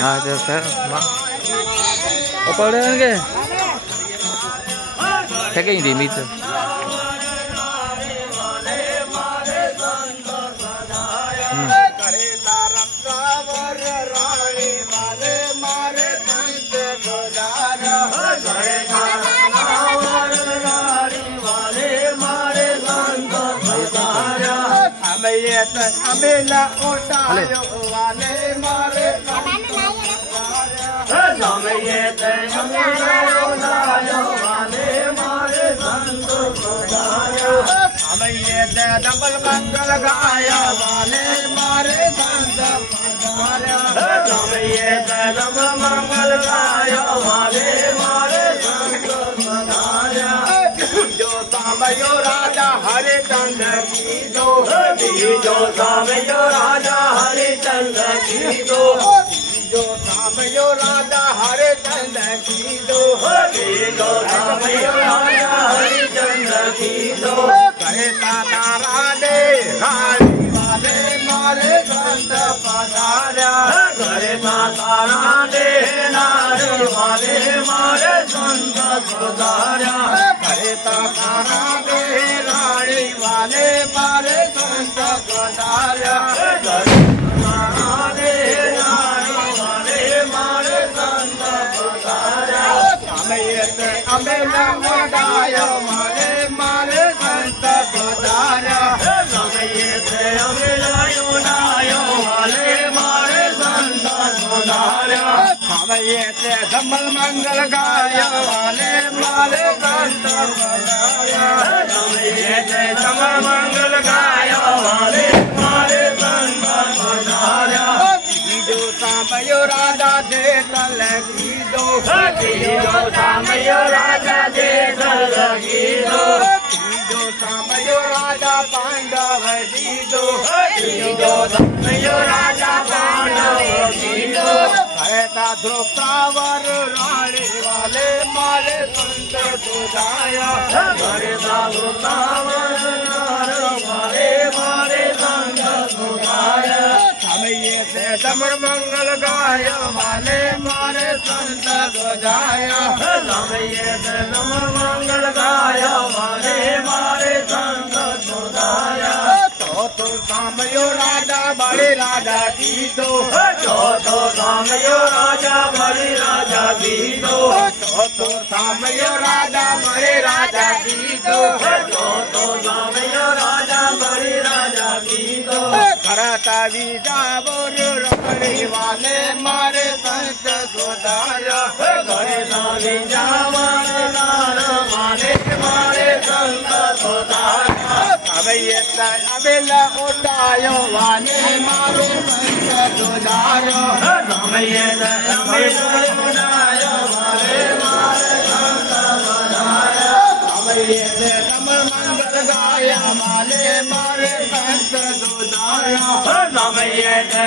हाँ जो सर ऊपर के cái gì mít rồi double मंगल गाया वाले मारे संत डबल मंगल गाया वाले मारे संत जो सामयो राजा हरिचंद्र की दो जो सामयो राजा हरिचंद्र की दो जो सामयो राजा हरिचंद्र की दो जो सामयो राजा हरिचंद्र की दो कहता तारा दे रानी वाले मारे संत पधारा कहता तारा दे नारे वाले मारे संत पधारा कहता तारा दे रानी वाले मारे संत पधारा अमेला मोडायो मारे मारे संत पधारा अमेला योनायो मारे मारे संत पधारा धमल मंगल गायो वाले मारे संत पधारा धमल मंगल गायो वाले मारे संत पधारा जो सामयो राजा दे लगी दो जो सामयो राजा दे लगी दो जो सामयो राजा पांडव जी दो जो सामयो राजा पांडव जी दो कहता ध्रुवतावर रानी वाले मारे संत सुधाया कहता ध्रुवतावर वाले मारे संत सुधाया दमन मंगल गाय वाले मारे संत गजाया दमन मंगल गाय वाले मारे संत सुधाया तो सामयो राजा बड़े राजा की दो तो सामयो राजा बड़े राजा की दो तो सामयो राजा बड़े राजा की दो तो सामयो राजा बड़े राजा की दो करता विजा बोर रखड़ी वाले मारे संत सुधारा करता विजा वाले मारे संत सुधारा अबेला उठायो वाले मारे संत सुधारा अबेला उठायो वाले मारे संत सुधारा कमल मंगल गाया वाले मारे संत सुधारा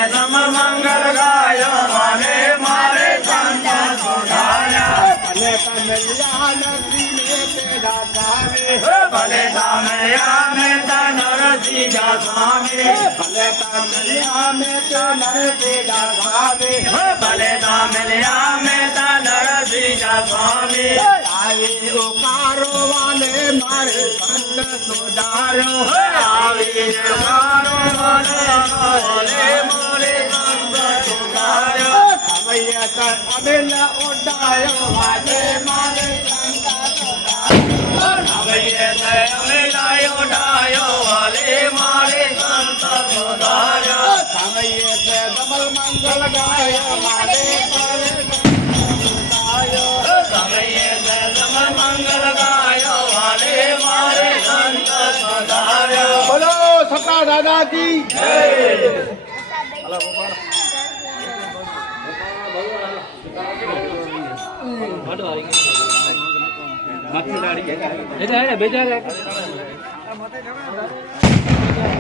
कमल मंगल गाया वाले मारे संत सुधारा भले कमलिया नरसी में तेरा स्वामी भले कमलिया में नरसी जा स्वामी भले कमलिया में नरसी जा स्वामी भले कमलिया में नरसी जा स्वामी आए उकारो वाले मारे संत सुधारो आए उकारो वाले मारे संत सुधारो अबेला उठायो वाले मारे संत सुधारो अबेला उठायो वाले मारे संत सुधारो कमल मंगल गायो वाले मारे कमल मंगल गायो वाले मारे संत सुधारो बोलो सका दादा की जय बेजा માથે